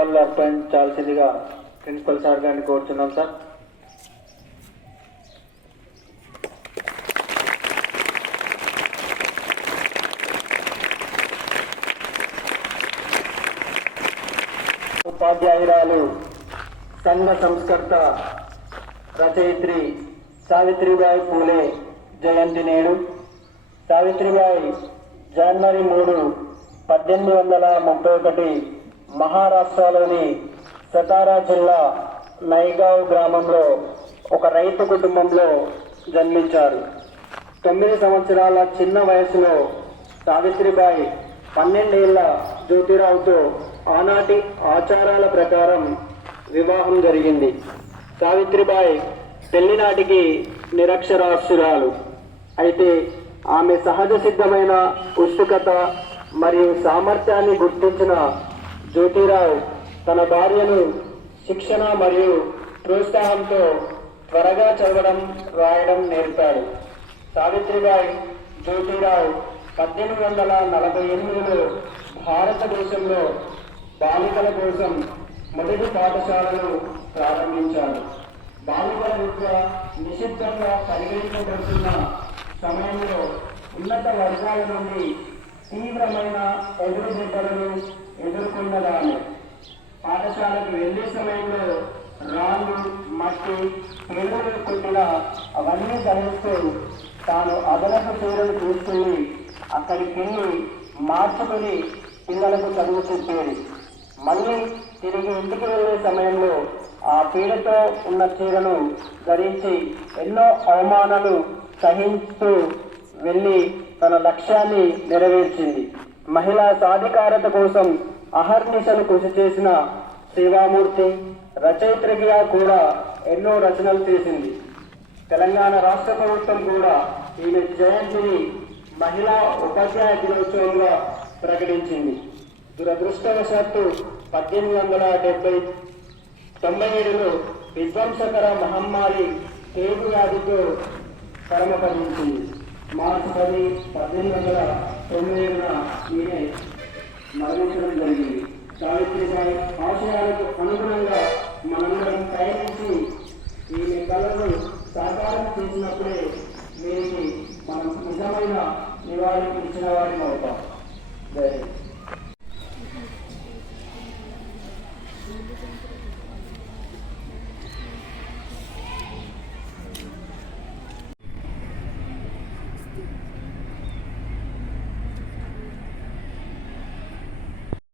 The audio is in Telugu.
సమర్పించాల్సిందిగా ప్రిన్సిపల్ సార్ గారిని కోరుతున్నాం సార్. ఉపాధ్యాయురాలు సంఘ సంస్కర్త రచయిత్రి సావిత్రిబాయి పూలే జయంతి నేడు. సావిత్రిబాయి జనవరి మూడు పద్దెనిమిది వందల ముప్పై ఒకటి మహారాష్ట్రలోని సతారా జిల్లా నైగావ్ గ్రామంలో ఒక రైతు కుటుంబంలో జన్మించారు. తొమ్మిది సంవత్సరాల చిన్న వయసులో సావిత్రిబాయి పన్నెండేళ్ళ జ్యోతిరావుతో ఆనాటి ఆచారాల ప్రకారం వివాహం జరిగింది. సావిత్రిబాయి పెళ్ళినాటికి నిరక్షరాస్యురాలు. అయితే ఆమె సహజ సిద్ధమైన ఉత్సుకత మరియు సామర్థ్యాన్ని గుర్తించిన జ్యోతిరావు తన భార్యను శిక్షణ మరియు ప్రోత్సాహంతో త్వరగా చదవడం రాయడం నేర్పాడు. సావిత్రిబాయి జ్యోతిరావు పద్దెనిమిది వందల నలభై ఎనిమిదిలో భారతదేశంలో బాలికల కోసం మొదటి పాఠశాలను ప్రారంభించాడు. బాలికల విద్య నిషిద్ధంగా పరిగణించబడుతున్న సమయంలో ఉన్నత వర్గాల నుండి తీవ్రమైన ఎదురుదెబ్బలను ఎదుర్కొన్నదాన్ని పాఠశాలకు వెళ్ళే సమయంలో రాళ్ళు మట్టి పేరులు కొట్టిన అవన్నీ ధరిస్తూ తాను అదనపు చీరలు తీసుకుని అక్కడికి వెళ్ళి మార్చుకుని పిల్లలకు చదువు చెప్పేది. మళ్ళీ తిరిగి ఇంటికి వెళ్ళే సమయంలో ఆ పీడతో ఉన్న చీరను ధరించి ఎన్నో అవమానాలు సహిస్తూ వెళ్ళి తన లక్ష్యాన్ని నెరవేర్చింది. మహిళా సాధికారత కోసం అహర్నిశలు కృషి చేసిన శివామూర్తి రచయిత్రిగా కూడా ఎన్నో రచనలు చేసింది. తెలంగాణ రాష్ట్ర ప్రభుత్వం కూడా ఈమె జయంతిని మహిళా ఉపాధ్యాయ దినోత్సవంగా ప్రకటించింది. దురదృష్టవశాత్తు పద్దెనిమిది వందల డెబ్బై తొంభై ఏడులో విధ్వంసకర మహమ్మారి తేగు వ్యాధితో పరమపదించింది మార్చి పది పద్దెనిమిది వందల తొంభై ఏడున ఈమె మరణించడం జరిగింది. సావిత్రిబాయి ఆశయాలకు అనుగుణంగా మనందరం ప్రయత్నించి ఈమె కళను సాకారం చేసినప్పుడే దీనికి మనం నిజమైన నివాళి ఇచ్చిన వారిని అవుతాం. జై